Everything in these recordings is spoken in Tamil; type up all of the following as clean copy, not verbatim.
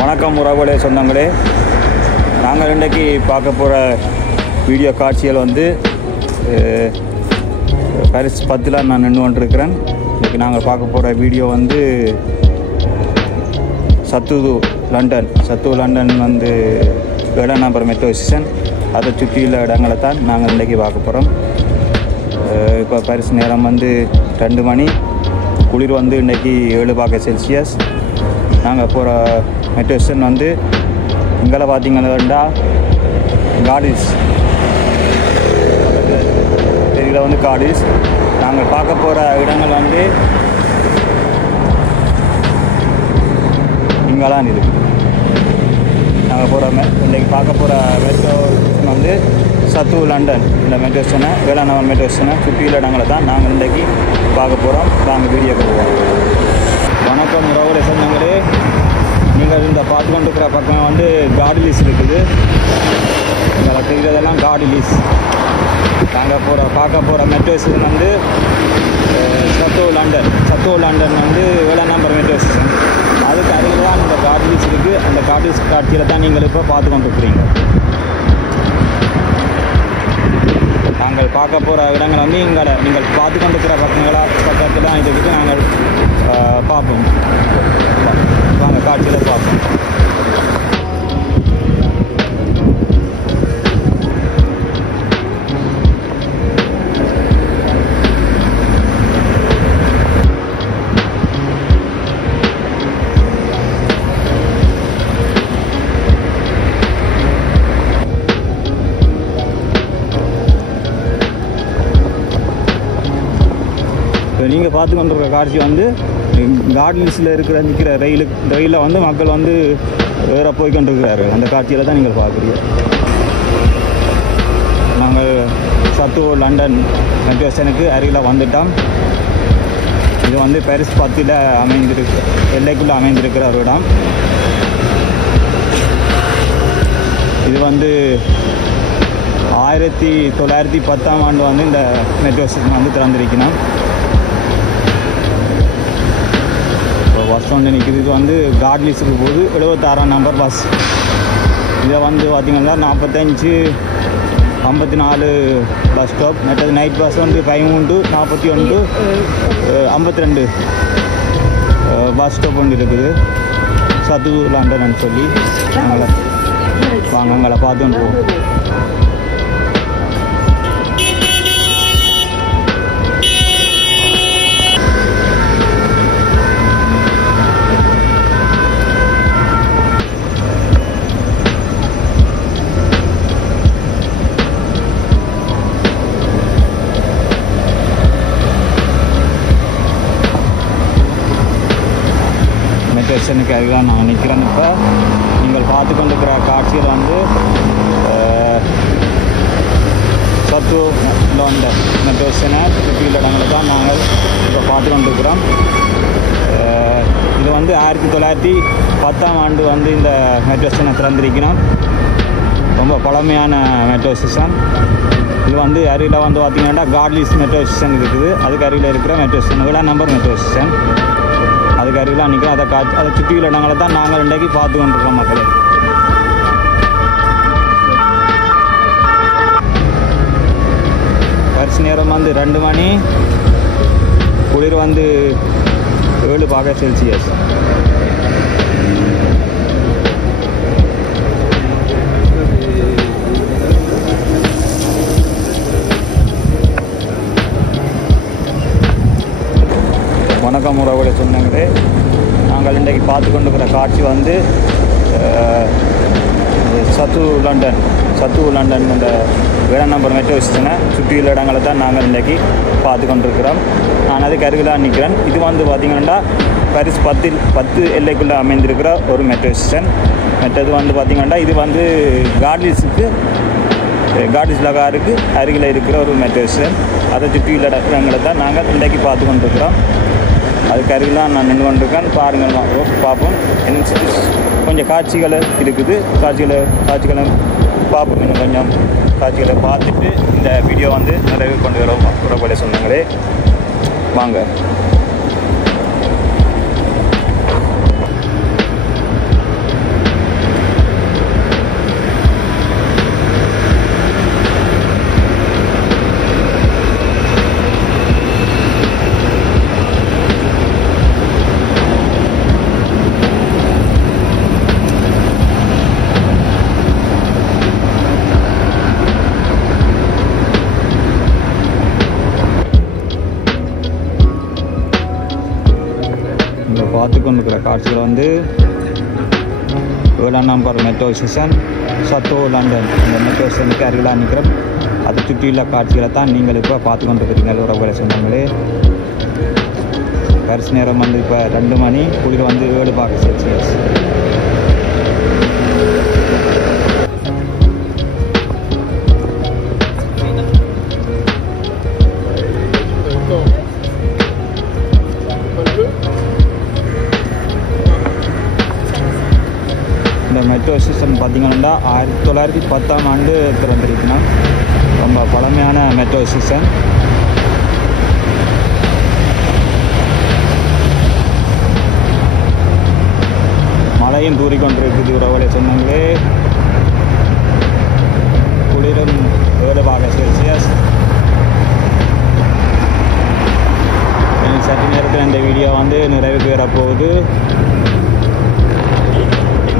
வணக்கம் உறவுகளே, சொந்தங்களே. நாங்கள் இன்றைக்கி பார்க்க போகிற வீடியோ காட்சிகள் வந்து பாரிஸ் 10 நான் நின்று கொண்டிருக்கிறேன். இன்றைக்கி நாங்கள் பார்க்க போகிற வீடியோ வந்து சத்து லண்டன் வந்து 7 நம்பர் மெட்ரோ ஸ்டேஷன், அதை சுற்றியுள்ள இடங்களை தான் நாங்கள் இன்றைக்கி பார்க்க போகிறோம். இப்போ பாரிஸ் நேரம் வந்து 2 மணி, குளிர் வந்து இன்றைக்கி 7°C. நாங்கள் போகிற மெட்ரோ ஸ்டேஷன் வந்து இங்கே பார்த்தீங்கன்னா கார்டிஸ் தெரியல, வந்து கார்டிஸ். நாங்கள் பார்க்க போகிற இடங்கள் வந்து இங்கே தான் இருக்குது. நாங்கள் போகிற இன்றைக்கி பார்க்க போகிற மெட்ரோ ஸ்டேஷன் வந்து சத்து லண்டன். இந்த மெட்ரோ ஸ்டேஷனை 7 நம்பர் மெட்ரோ ஸ்டேஷனை சுற்றியுள்ள இடங்களை தான் நாங்கள் இன்றைக்கி பார்க்க போகிறோம். நாங்கள் வீடியோக்கு போவோம். வணக்கம் உறவுகளே, சொந்தங்களே. நீங்கள் இந்த பார்த்து கொண்டு இருக்கிற பக்கம் வந்து கார்டிலிஸ் இருக்குது. இங்கே தெரிகிறதெல்லாம் கார்டிலிஸ். நாங்கள் பார்க்க போகிற மெட்ரோ ஸ்டேஷன் வந்து சத்து லண்டன் வந்து 7 நம்பர் மெட்ரோ ஸ்டேஷன். அதுக்கு அருகில் தான் இந்த கார்டிலிஸ் இருக்குது. அந்த கார்டிலிஸ் காட்சியில் தான் நீங்கள் இப்போ பார்த்து கொண்டு இருக்கிறீங்க. நாங்கள் பார்க்க போகிற இடங்கள் வந்து நீங்கள் பார்த்து கொண்டு இருக்கிற பக்கத்தில் தான் இருக்குது. நாங்கள் பார்ப்போம், வாங்க காட்சியில் பார்ப்போம். நீங்கள் பார்த்து கொண்டிருக்கிற காட்சி வந்து கார்டிலிஸில் நிற்கிற ரயிலில் வந்து மக்கள் வந்து வேற போய் கொண்டிருக்கிறார்கள். அந்த காட்சியில் தான் நீங்கள் பார்க்குறீங்க. நாங்கள் சத்து லண்டன் மெட்ரோ ஸ்டேஷனுக்கு அருகில் வந்துட்டோம். இது வந்து பாரிஸ் 10 எல்லைக்குள்ளே அமைந்திருக்கிற ஒரு இடம். இது வந்து 1910ஆம் ஆண்டு வந்து இந்த மெட்ரோ ஸ்டேஷன் வந்து திறந்திருக்கணும். பஸ் வந்து நிற்கிது. இது வந்து கார்டிலிஸுக்கு போகுது. 76ஆம் நம்பர் பஸ். இதை வந்து பார்த்திங்கன்னா 45, 54 பஸ் ஸ்டாப். மற்றது நைட் பஸ் வந்து 13, 41, 52 பஸ் ஸ்டாப் வந்து இருக்குது. சத்து லண்டன் சொல்லி நாங்கள் வாங்க அங்கே பார்த்துன்னு போவோம். ஸ்டேஷனுக்கு அருகில் நான் நிற்கிறேன். இப்போ நீங்கள் பார்த்து கொண்டிருக்கிற காட்சியில் வந்து சத்து லண்டன் மெட்ரோ ஸ்டேஷனை சுற்றியுள்ள இடங்களை தான் நாங்கள் இப்போ பார்த்து கொண்டிருக்கிறோம். இது வந்து 1910ஆம் ஆண்டு வந்து இந்த மெட்ரோ ஸ்டேஷனை திறந்திருக்கணும். ரொம்ப பழமையான மெட்ரோ ஸ்டேஷன். இது வந்து அருகில் வந்து பார்த்திங்கன்னா கார்டிலிஸ் மெட்ரோ ஸ்டேஷன் இருக்குது. அதுக்கு அருகில் இருக்கிற metro station 7 number metro station. அதுக்கு அருகில் நிற்கிறோம். அதை சுற்றியுள்ள இடங்களை தான் நாங்கள் இன்றைக்கு பார்த்து கொண்டிருக்கோம் மக்களே. பாரிஸ் நேரம் வந்து 2 மணி, குளிர் வந்து 7°C. வணக்கம் உறவுகளே, சொன்னங்களே. நாங்கள் இன்றைக்கு பார்த்து கொண்டிருக்கிற காட்சி வந்து சத்து லண்டன் இந்த 7 நம்பர் மெட்ரோ ஸ்டேஷனை சுற்றியுள்ள இடங்களை தான் நாங்கள் இன்றைக்கி பார்த்து கொண்டிருக்கிறோம். நான் அதுக்கு அருகில் நிற்கிறேன். இது வந்து பார்த்திங்கன்னா பாரிஸ் 10 எல்லைக்குள்ளே அமைந்திருக்கிற ஒரு மெட்ரோ ஸ்டேஷன். மற்றது வந்து பார்த்திங்கன்னா இது வந்து கார்டிலிஸ் லகாருக்கு அருகில் இருக்கிற ஒரு மெட்ரோ ஸ்டேஷன். அதை சுற்றியுள்ள இடங்களை தான் நாங்கள் இன்றைக்கி பார்த்து கொண்டிருக்கிறோம். அதுக்கு அருகில் தான் நான் நின்று கொண்டிருக்கேன். பாருங்கள், பார்ப்போம். கொஞ்சம் காட்சிகள் இருக்குது. காட்சிகளை பார்ப்போம். இன்னும் கொஞ்சம் காட்சிகளை பார்த்துட்டு இந்த வீடியோ வந்து நிறைவு கொண்டு வரோம். உறவுகளே, சொந்தங்களே, வாங்க. கொண்டிருக்கிற காட்சிகள் வந்து 7 நம்பர் மெட்ரோ ஸ்டேஷன் சத்தோ லண்டன். இந்த மெட்ரோ ஸ்டேஷனுக்கு அருகிலாக நிற்கிறோம். அதை சுற்றியுள்ள காட்சிகளை தான் நீங்கள் இப்போ பார்த்து கொண்டிருக்கிறீங்க. உறவுகளை சொன்னாங்களே பரிசு நேரம் வந்து இப்போ 2 மணி, குளிர் வந்து 7°C. இந்த மெட்ரோ ஸ்டேஷன் பார்த்திங்கன்னா 1910ஆம் ஆண்டு திறந்திருக்கணும். ரொம்ப பழமையான மெட்ரோ ஸ்டேஷன். மழையும் தூறிக்கொண்டிருக்குது. உறவுகளை சொன்னாங்களே குளிரும் 7°C. சற்று நேரத்தில் இந்த வீடியோ வந்து நிறைவுக்கு வரப்போகுது.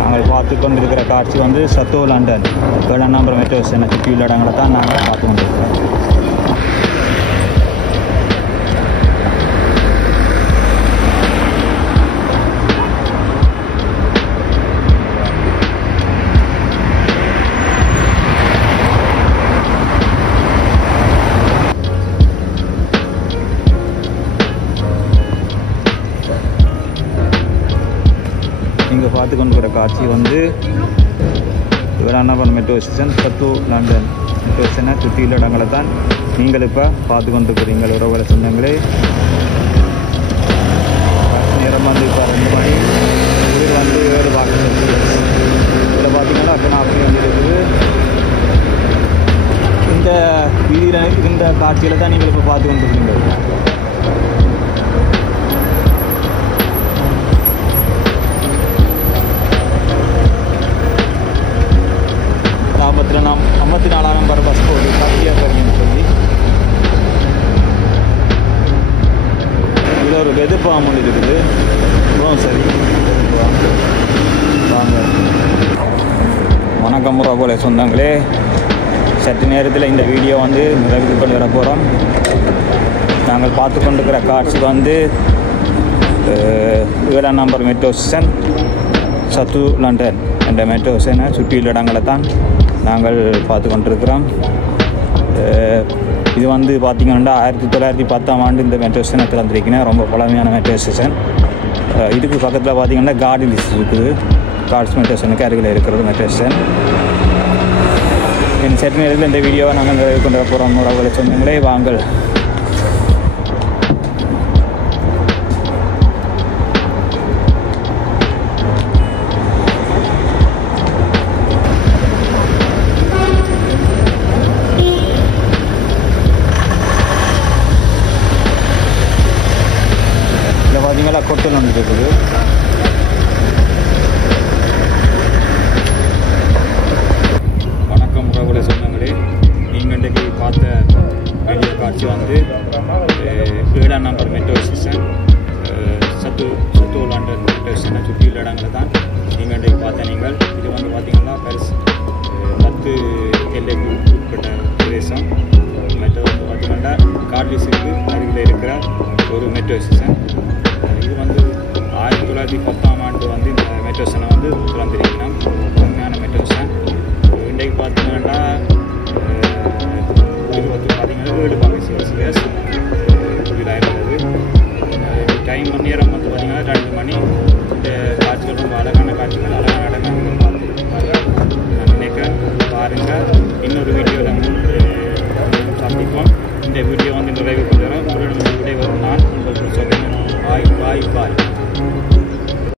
நாங்கள் பார்த்து கொண்டிருக்கிற காட்சி வந்து சத்தோ லண்டன் 7 நம்பர் மெட்ரோ ஸ்டேஷனை சுற்றியுள்ள இடங்களை தான் நாங்கள் பார்த்து கொண்டிருக்கிறோம். இங்கே பார்த்து கொண்டிருக்கிற காட்சி வந்து 7 நம்பர் மெட்ரோ ஸ்டேஷன் சத்தோ லண்டன் மெட்ரோ ஸ்டேஷனை சுற்றியுள்ள இடங்களை தான் நீங்கள் இப்போ பார்த்து கொண்டிருக்கிறீங்க. உறவுகளை சொந்தங்களே நேரம் வந்து இப்போ 2 மணி, குளிர் வந்து 7°C. இதில் பார்த்தீங்கன்னா அப்படி வந்து இருக்குது. இந்த வீதியில் இருந்த காட்சியில் தான் நீங்கள் இப்போ பார்த்து கொண்டிருக்கீங்க. நாம் 54 நம்பர் பஸ் போகுது கத்தியாபுரின்னு சொல்லி. இதில் ஒரு வெதுப்பாம் ஒன்று இருக்குது. சரி வாங்க. வணக்கம் உறவுகளை சொந்தங்களே, சற்று நேரத்தில் இந்த வீடியோ வந்து நிறைவு கொண்டு வர போகிறோம். நாங்கள் பார்த்து கொண்டிருக்கிற காட்சி வந்து 7 நம்பர் மெட்ரோ ஸ்டேஷன் சத்தோ லண்டன் என்ற மெட்ரோ ஸ்டேஷனை சுற்றியுள்ள இடங்களை தான் நாங்கள் பார்த்து கொண்டிருக்கிறோம். இது வந்து பார்த்திங்கன்னா 1910ஆம் ஆண்டு இந்த மெட்ரோ ஸ்டேஷனை திறந்திருக்கேன். ரொம்ப பழமையான மெட்ரோ ஸ்டேஷன். இதுக்கு பக்கத்தில் பார்த்திங்கன்னா கார்டிலிஸ் இருக்குது. கார்ட்ஸ் மெட்ரோ ஸ்டேஷனுக்கு அருகில் இருக்கிறது மெட்ரோ ஸ்டேஷன். என் சற்று நேரத்தில் இந்த வீடியோவை நாங்கள் நிறைவு கொண்டு வர போகிறோம். உறவுகளை சொந்தங்களே வாங்கள். பார்த்தீங்களா கொட்டல் ஒன்று இருக்குது. வணக்கம் உறவுகளை சொந்தங்களே, நீங்கள் இன்றைக்கு பார்த்த வீடியோ காட்சி வந்து 7 நம்பர் மெட்ரோ ஸ்டேஷன் சத்தோ லண்டன் மெட்ரோ ஸ்டேஷனை சுற்றியுள்ள இடங்களை தான் நீங்கள் இன்றைக்கு பார்த்த நீங்கள். இது வந்து பார்த்திங்கன்னா பரிசு 10 எல்லைக்கு உட்பட்ட பிரதேசம். மெட்ரோ வந்து பார்த்திங்கன்னா கார்டிலிஸுக்கு அருகில் இருக்கிற ஒரு மெட்ரோ ஸ்டேஷன். இது வந்து 1910ஆம் ஆண்டு வந்து இந்த மெட்ரோ ஸ்டேஷனை வந்து திறந்திருக்கணும். உண்மையான மெட்ரோ ஸ்டேஷன். இன்றைக்கு பார்த்தீங்கன்னா